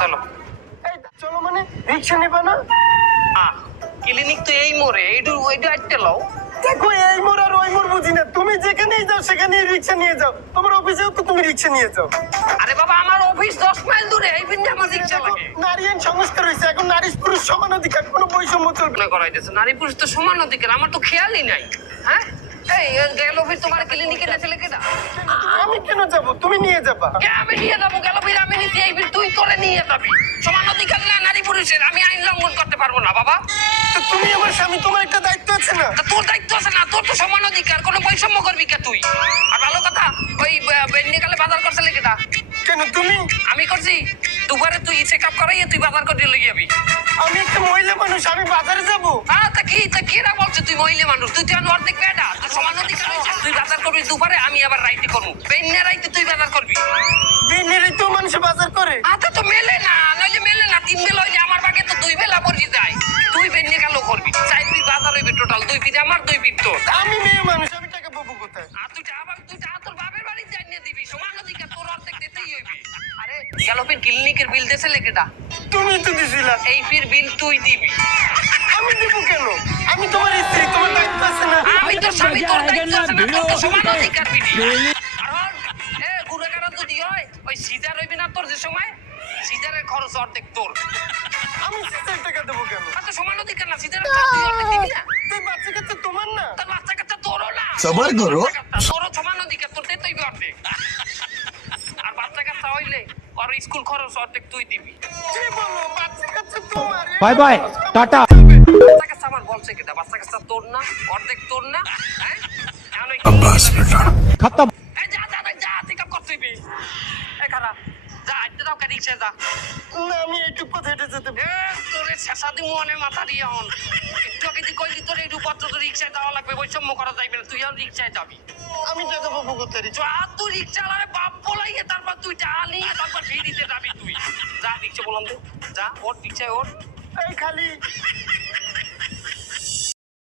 চলো। চলো মানে রিক্সা নেবা না? ক্লিনিক তো এই মোড়ে এইটু ওইটু আটতে লও। দেখো এই মোড় আর ওই মোড় বুঝি না। তুমি যেখানেই যাও সেখানেই রিক্সা নিয়ে যাও। তোমার অফিসেও তো তুমি রিক্সা নিয়ে যাও। আরে বাবা আমার অফিস দশ মাইল দূরে এই বিন্দে আমার রিক্সা লাগে। নারী আইন সংস্কার হয়েছে এখন নারী পুরুষ সমান অধিকার কোনো বৈষম্য চলবে না। করাইতেছে নারী পুরুষ তো সমান অধিকার আমার তো খেয়ালই নাই। হ্যাঁ? এই গেল অফিস তোমার ক্লিনিকে না আমি কেন যাব? তুমি নিয়ে যাবা। আমি নিয়ে যাব? গেল আমি নিতে এই তোরে নিয়ে যাবি। সমান অধিকার না নারী পুরুষের আমি আইন লঙ্ঘন করতে পারব না বাবা। তুমি আমার স্বামী তোমার একটা দায়িত্ব আছে না? তোর দায়িত্ব আছে না তোর তো সমান অধিকার কোনো বৈষম্য করবি কে তুই? আর ভালো কথা ওই বেন্ডি গেলে বাজার করছে লেগেটা কেন তুমি? আমি করছি দুবারে তুই চেক আপ করাইয়ে তুই বাজার করে লই যাবি। আমি একটা মহিলা মানুষ আমি বাজারে যাব। হ্যাঁ তা কি তা কি না বলছে তুই মহিলা মানুষ? তুই তো অর্ধেক বেটা তোর সমান অধিকার হয়েছে তুই বাজার করবি দুবারে আমি আবার রাইতে করব। বেন্যা রাইতে তুই বাজার করবি। দিনেরই তো মানুষ বাজার করে। আচ্ছা আমার দুই পিঠ আমি মেয়ে মানুষ আমি টাকা পাবো কোথায়? আর তুই আবার তুই তোর বাপের বাড়ি জানিয়ে দিবি। সমান অধিকার তোর অর্ধেক দিতেই হইবে। আরে গেল ফির ক্লিনিকের বিল দেছে লেকেটা তুমি তো দিছিলা। এই ফির বিল তুই দিবি। আমি দিব কেন? আমি তোমার স্ত্রী তোমার দায়িত্ব আছে না? আমি তো স্বামী তোর দায়িত্ব আছে না তোর সমান অধিকার বিধি। কারণ এ গুণাগার যদি হয় ওই সিজার হইবি না তোর যে সময় সিজারের খরচ অর্ধেক তোর। আমি সিস্টার টাকা দেবো কেন? তো সমান অধিকার না সিজারের খরচ অর্ধেক দিবি না। সবার করো। তোরও সমান অধিকার তোর দিতেই অর্ধেক। আর বাচ্চা কাচ্চা হইলে আর স্কুল খরচ অর্ধেক তুই দিবি। Bye bye tata. বাচ্চা কাচ্চা আমার বলছে কিনা বাচ্চা কাচ্চা তোর না অর্ধেক তোর না হ্যাঁ? এখন ওই- बस যা আইতে দাও কা রিক্সা যা। না আমি একটু পথে হেঁটে যেতে। এ তোরে শেষা মাথা দিয়ে হন। একটু আগে তুই কইলি তোর একটু পত্র তো রিক্সায় যাওয়া লাগবে বৈষম্য করা যাইবে না তুই এখন রিক্সায় যাবি। আমি টাকা পাবো কোথায় যা তুই রিক্সা বাপ বলাইয়ে তারপর তুই যা নিয়ে তারপর ফিরিতে যাবি তুই। যা রিক্সা বললাম তো যা ওর রিক্সায় ওর এই খালি।